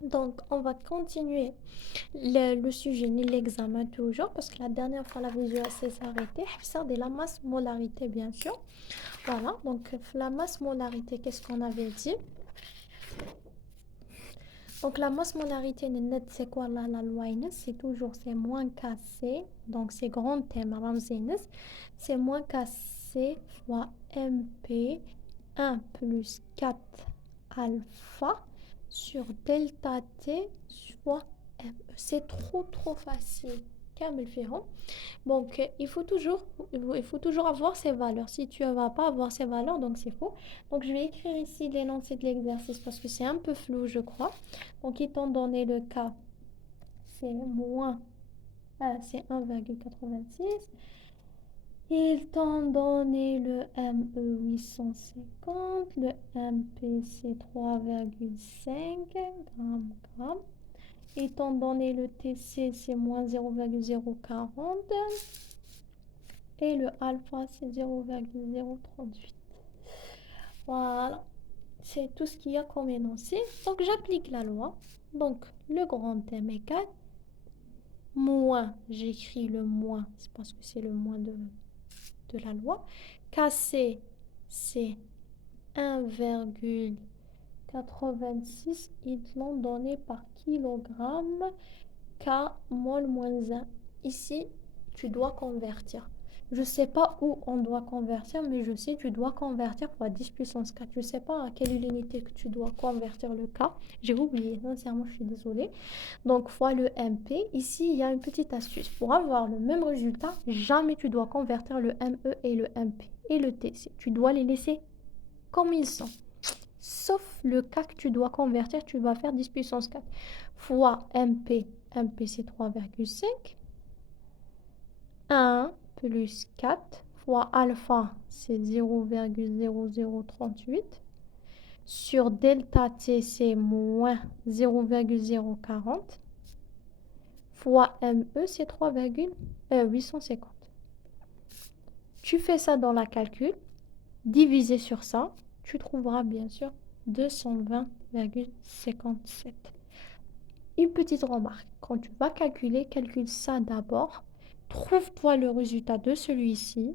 Donc, on va continuer le sujet, ni l'examen toujours, parce que la dernière fois, la vidéo s'est arrêtée. Ça, de la masse molarité, bien sûr. Voilà, donc la masse molarité, qu'est-ce qu'on avait dit? Donc, la masse molarité nette, c'est quoi la loi Inès? C'est toujours, c'est moins KC, donc c'est grand thème, Inès. C'est moins KC fois MP 1 plus 4 alpha sur delta T fois M. C'est trop facile. Camel Ferrand. Donc, il faut toujours avoir ces valeurs. Si tu ne vas pas avoir ces valeurs, donc c'est faux. Donc, je vais écrire ici l'énoncé de l'exercice parce que c'est un peu flou, je crois. Donc, ils t'ont donné le cas, c'est c'est 1,86. Ils t'ont donné le ME 850, le MP c'est 3,5 grammes. Ils t'ont donné le TC c'est moins 0,040 et le alpha c'est 0,038. Voilà, c'est tout ce qu'il y a comme énoncé. Donc j'applique la loi. Donc le grand M égale moins, j'écris le moins, c'est parce que c'est le moins de la loi. KC c'est 1,86. Ils l'ont donné par kilogramme K mol moins 1. Ici, tu dois convertir. Je ne sais pas où on doit convertir, mais je sais que tu dois convertir fois 10 puissance 4. Je ne sais pas à quelle unité que tu dois convertir le K. J'ai oublié, sincèrement, je suis désolée. Donc, fois le MP. Ici, il y a une petite astuce. Pour avoir le même résultat, jamais tu dois convertir le ME et le MP. Et le TC. Tu dois les laisser comme ils sont. Sauf le cas que tu dois convertir, tu vas faire 10 puissance 4 fois MP. MP c'est 3,5. 1 plus 4 fois alpha c'est 0,0038. Sur delta T c'est moins 0,040. Fois ME c'est 3,850. Tu fais ça dans la calcul. Divisé sur ça, tu trouveras bien sûr 220,57. Une petite remarque, quand tu vas calculer, calcule ça d'abord. Trouve-toi le résultat de celui-ci,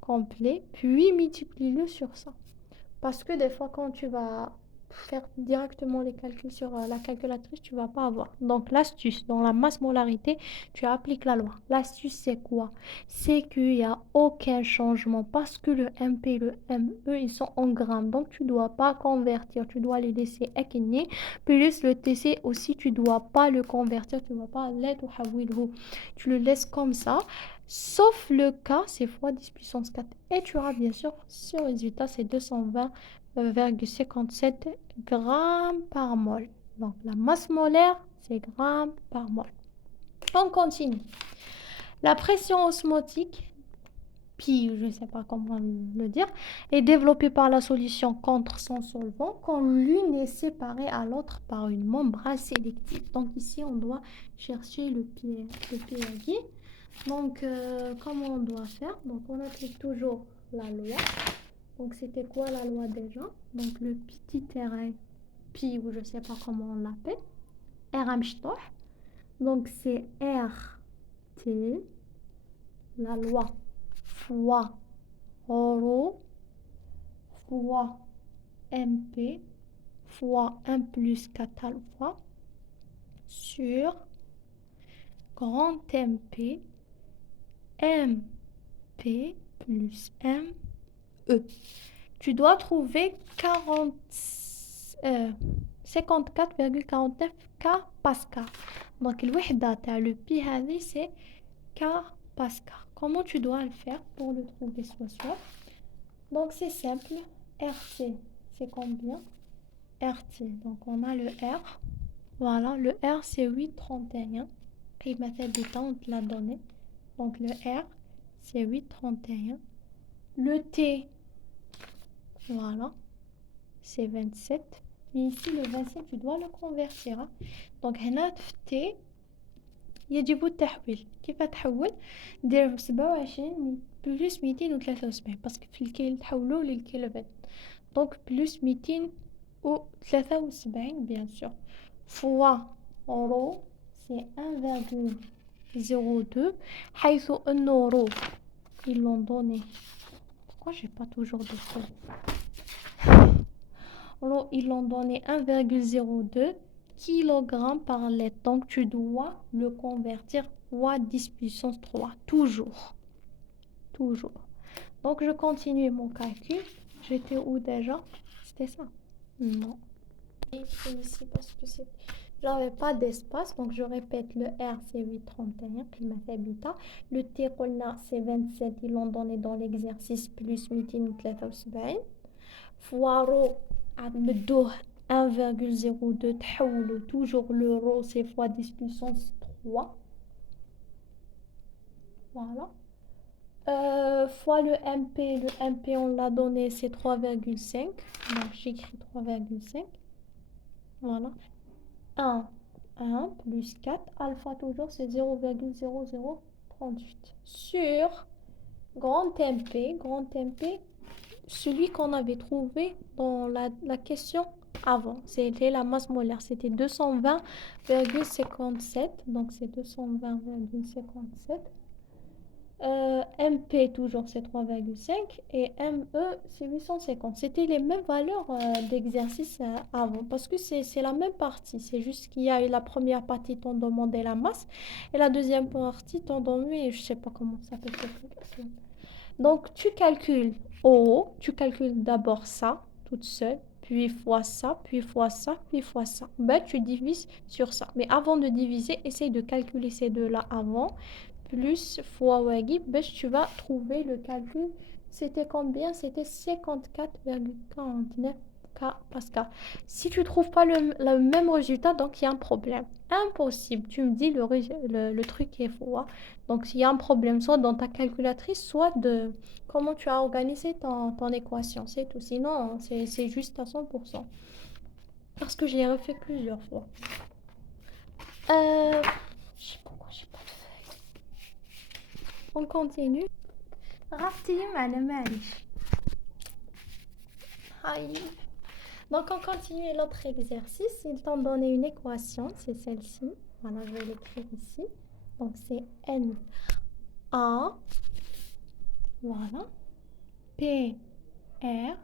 complet, puis multiplie-le sur ça. Parce que des fois, quand tu vas faire directement les calculs sur la calculatrice, tu ne vas pas avoir. Donc, l'astuce, dans la masse molarité, tu appliques la loi. L'astuce, c'est quoi? C'est qu'il n'y a aucun changement parce que le MP et le ME, ils sont en grammes. Donc, tu ne dois pas convertir. Tu dois les laisser équiner. Plus le TC aussi, tu ne dois pas le convertir. Tu ne dois pas l'être ou tu le laisses comme ça. Sauf le cas, c'est fois 10 puissance 4. Et tu auras bien sûr, ce résultat, c'est 220,57 grammes par mol. Donc la masse molaire, c'est grammes par mol. On continue. La pression osmotique, pi, je ne sais pas comment le dire, est développée par la solution contre son solvant quand l'une est séparée à l'autre par une membrane sélective. Donc ici, on doit chercher le PAG. Donc, comment on doit faire? Donc, on applique toujours la loi. Donc, c'était quoi la loi déjà? Donc, le petit terrain, pi, ou je ne sais pas comment on l'appelle, R amshtoh. Donc, c'est RT, la loi, fois rho, fois MP, fois 1 plus 4 alpha, sur grand MP, MP plus M E. Tu dois trouver 54,49 K Pascal. Donc, le pi c'est K Pascal. Comment tu dois le faire pour le trouver soit? Donc, c'est simple. RT, c'est combien? RT. Donc, on a le R. Voilà, le R, c'est 8,31. Et méthode du temps, on te l'a donné. Donc, le R, c'est 8,31. Le T, voilà, c'est 27. Mais ici, le 27, tu dois le convertir. Donc, هنا في T يجب التحويل. كيف تحول؟ دير 27 بلس 273 باسكو في الكيل تحولوا للكيلوفات. Donc, plus 273. ou 73 bien sûr fois rho c'est 1,02 حيث أن rho ils l'ont donné. Pourquoi j'ai pas toujours de feuilles? Rho ils l'ont donné 1,02 kg par litre. Donc tu dois le convertir fois 10 puissance 3 toujours. Donc je continue mon calcul. J'étais où déjà? C'était ça? Non. C'est ici parce que j'avais pas d'espace. Donc je répète, le R c'est 831 قيمة ثابتة. Le T قلنا c'est 27. Ils l'ont donné dans l'exercice plus 273 fois rho مدوه 1,02 تحولوا toujours le rho c'est fois 10 puissance 3. Voilà. Fois le MP on l'a donné c'est 3,5. Donc j'écris 3,5. Voilà. 1 plus 4. Alpha toujours c'est 0,0038. Sur grand MP, celui qu'on avait trouvé dans la question avant. C'était la masse molaire. C'était 220,57. Donc c'est 220,57. MP toujours c'est 3,5 et ME c'est 850. C'était les mêmes valeurs d'exercice avant parce que c'est la même partie. C'est juste qu'il y a eu la première partie t'ont demandé la masse et la deuxième partie t'ont demandé, je sais pas comment ça s'appelle. Donc tu calcules tu calcules d'abord ça toute seule, puis fois ça, puis fois ça, puis fois ça. Ben, tu divises sur ça. Mais avant de diviser, essaye de calculer ces deux-là avant. Plus fois wagib, tu vas trouver le calcul. C'était combien? C'était 54,49 K Pascal. Si tu trouves pas le même résultat, donc il y a un problème. Impossible. Tu me dis le truc est faux. Hein. Donc il y a un problème soit dans ta calculatrice, soit de comment tu as organisé ton équation. C'est tout. Sinon, c'est juste à 100%. Parce que j'ai refait plusieurs fois. Je sais pas pourquoi j'ai pas de feuille. On continue. Donc on continue l'autre exercice. Ils t'ont donné une équation, c'est celle-ci. Voilà, je vais l'écrire ici. Donc c'est NA, voilà, PR.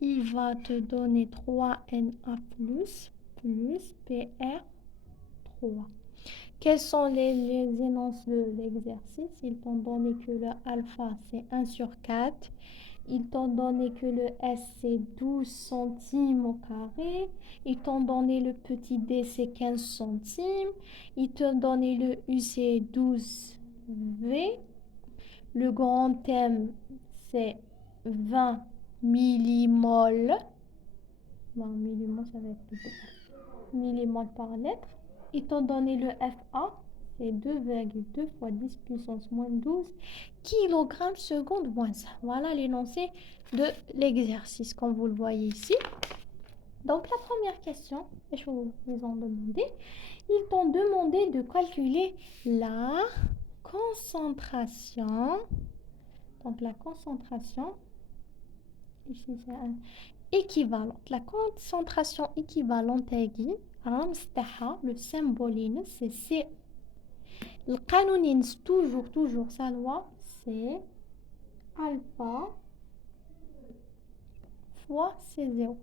Il va te donner 3NA plus PR 3. Quelles sont les énonces de l'exercice? Ils t'ont donné que le alpha c'est 1 sur 4. Ils t'ont donné que le S c'est 12 centimes au carré. Ils t'ont donné le petit d c'est 15 centimes. Ils t'ont donné le U c'est 12 V. Le grand M c'est 20 millimoles. 20 millimoles ça va être millimoles par lettre. Ils t'ont donné le FA, c'est 2,2 fois 10 puissance moins 12 kg seconde moins 1. Voilà l'énoncé de l'exercice, comme vous le voyez ici. Donc, la première question, je vous en demander, ils t'ont demandé de calculer la concentration. Donc, la concentration, ici c'est un équivalente. La concentration équivalente à Guy, le symbole, c'est C. Le canon, toujours sa loi, c'est alpha fois C0.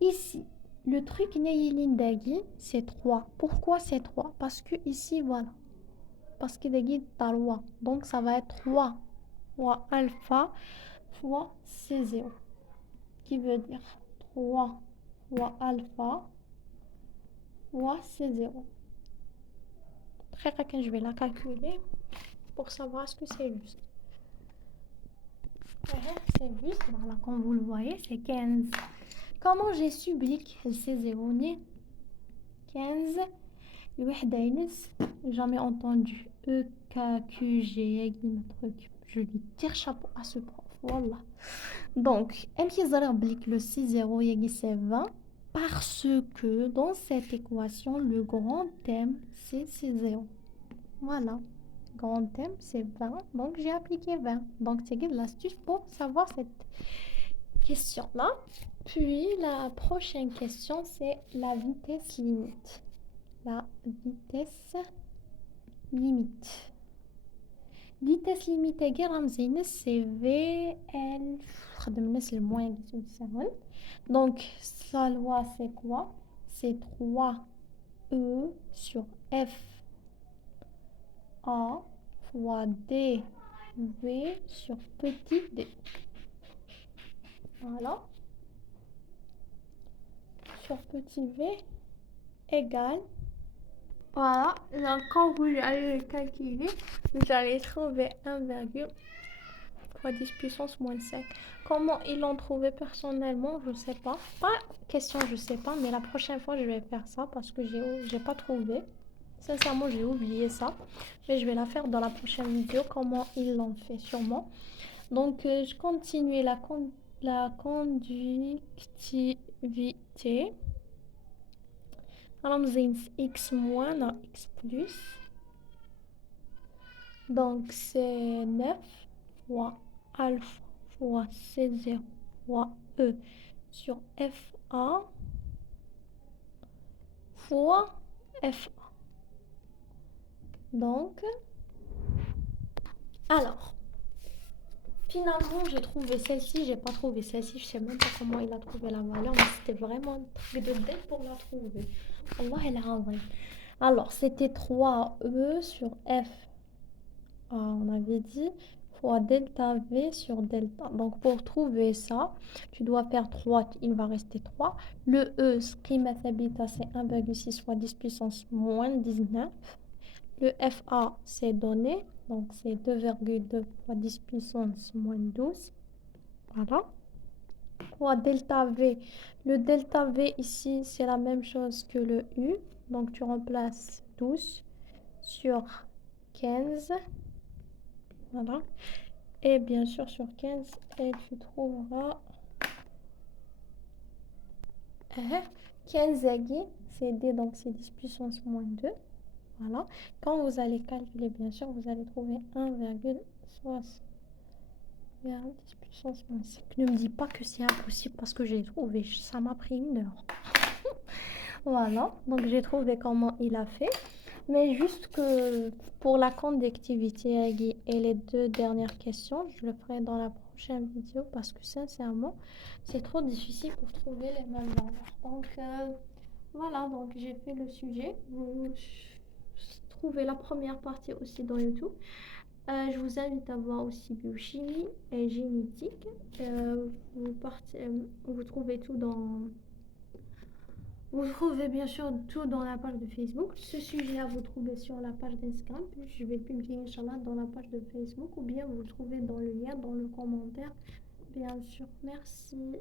Ici, le truc Neilindagi, c'est 3. Pourquoi c'est 3? Parce que ici, voilà. Parce qu'il est ta loi. Donc, ça va être 3 fois alpha fois C0. Qui veut dire 3 fois alpha fois C0. Très rapidement, je vais la calculer pour savoir ce que c'est juste. C'est juste, voilà, comme vous le voyez, c'est 15. Comment j'ai su بليك C0 15 jamais entendu EKQG truc. Je lui tire chapeau à ce prof, voilà. Donc, le C0 c'est 20 parce que dans cette équation, le grand M c'est C0. Voilà. Grand M c'est 20, donc j'ai appliqué 20. Donc, c'est l'astuce pour savoir cette question-là. Puis la prochaine question, c'est la vitesse limite. La vitesse limite. Vitesse limite c'est VL. C'est le moins donc, sa loi, c'est quoi? C'est 3E sur FA fois DV sur petit d. Voilà. Sur petit v égale. Voilà. Donc, quand vous allez le calculer, vous allez trouver 1, fois 10 puissance moins 5. Comment ils l'ont trouvé personnellement, je sais pas. Pas question, je sais pas, mais la prochaine fois, je vais faire ça parce que j'ai pas trouvé. Sincèrement, j'ai oublié ça. Mais je vais la faire dans la prochaine vidéo, comment ils l'ont fait sûrement. Donc, je continue la conductivité. Alors, x moins dans x plus. Donc, c'est 9 fois alpha fois C0 fois E sur FA fois FA. Donc, alors, finalement, j'ai trouvé celle-ci, j'ai pas trouvé celle-ci, je sais même pas comment il a trouvé la valeur, mais c'était vraiment un truc de dette pour la trouver. Allah, elle a envoyé. Alors, c'était 3E sur F. On avait dit fois delta V sur delta. Donc, pour trouver ça, tu dois faire 3, il va rester 3. Le E, qima thabita, c'est 1,6 fois 10 puissance moins 19. Le FA, c'est donné. Donc, c'est 2,2 fois 10 puissance moins 12. Voilà. Fois delta V. Le delta V ici, c'est la même chose que le U. Donc, tu remplaces 12 sur 15. Voilà. Et bien sûr, sur 15, et tu trouveras 15 aiguilles, c'est D, donc c'est 10 puissance moins 2. Voilà. Quand vous allez calculer, bien sûr, vous allez trouver 1,60 vers 10 puissance moins 5. Ne me dis pas que c'est impossible parce que j'ai trouvé. Ça m'a pris 1 heure. Voilà. Donc, j'ai trouvé comment il a fait. Mais juste que pour la conductivité et les 2 dernières questions, je le ferai dans la prochaine vidéo parce que sincèrement, c'est trop difficile pour trouver les mêmes valeurs. Donc voilà, donc j'ai fait le sujet. Vous trouvez la première partie aussi dans YouTube. Je vous invite à voir aussi biochimie et génétique. Vous trouvez tout dans... Vous trouvez bien sûr tout dans la page de Facebook. Ce sujet-là, vous trouvez sur la page d'Instagram. Je vais publier, Inch'Allah, dans la page de Facebook. Ou bien vous le trouvez dans le lien, dans le commentaire. Bien sûr, merci.